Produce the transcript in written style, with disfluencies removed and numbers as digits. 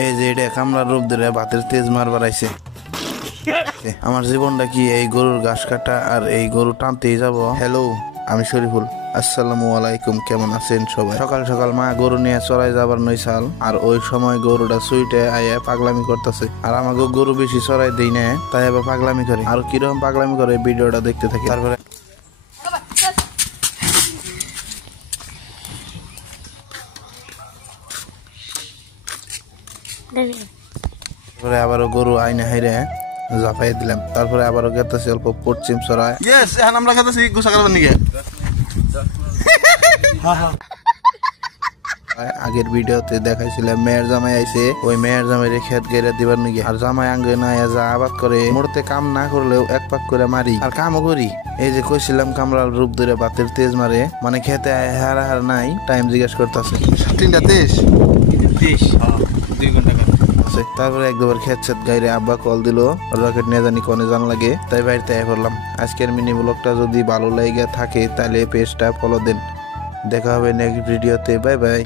এই যে এটা কামলার রূপ ধরে ভাতের তেজ মারবার আইছে। আমার জীবনটা কি এই গরুর ঘাস কাটা আর এই গরু টানতেই যাব। হ্যালো, আমি শরীফুল। আসসালামু আলাইকুম, কেমন আছেন সবাই? সকাল সকাল মা গরু নিয়ে চড়াই যাবার নইসাল, আর ওই সময় গরুটা সুইটে আইয়া পাগলামি করতেছে। আর আমাকে গরু বেশি চড়াই দেই না, তাই আবার পাগলামি করে। আর কিরকম পাগলামি করে ভিডিওটা দেখতে থাকি। তারপরে আবারও গরু আইনে হাইরে জাফাই দিলাম। তারপরে আবারও গেতেছি অল্প পশ্চিম সরাই। এখন আমরা গেতেছি গোসা করবার নিকে। আগের ভিডিওতে দেখাইছিলাম মেয়ের জামাই আইছে, ওই মেয়ের জামাইরে খেত গেড়ে দিবার নিকে। আর জামাই আঙ্গে না যা আবাদ করে, মুহূর্তে কাম না করলেও এক পাক করে মারি আর কামও করি। এই যে কইছিলাম কামলার রূপ ধরে বাতের তেজ মারে, মানে খেতে হার নাই, টাইম জিজ্ঞেস করতেছে 3:23 2 ঘন্টা। তারপরে এক দুবার খেত গাইরে আব্বা কল দিল, রকেট নিয়ে জানি কনে জান লাগে, তাই বাড়িতে পড়লাম। আজকের মিনি ব্লগটা যদি ভালো লাগে থাকে তাহলে পেজটা ফলো দেন। দেখা হবে নেক্সট ভিডিওতে। Bye bye.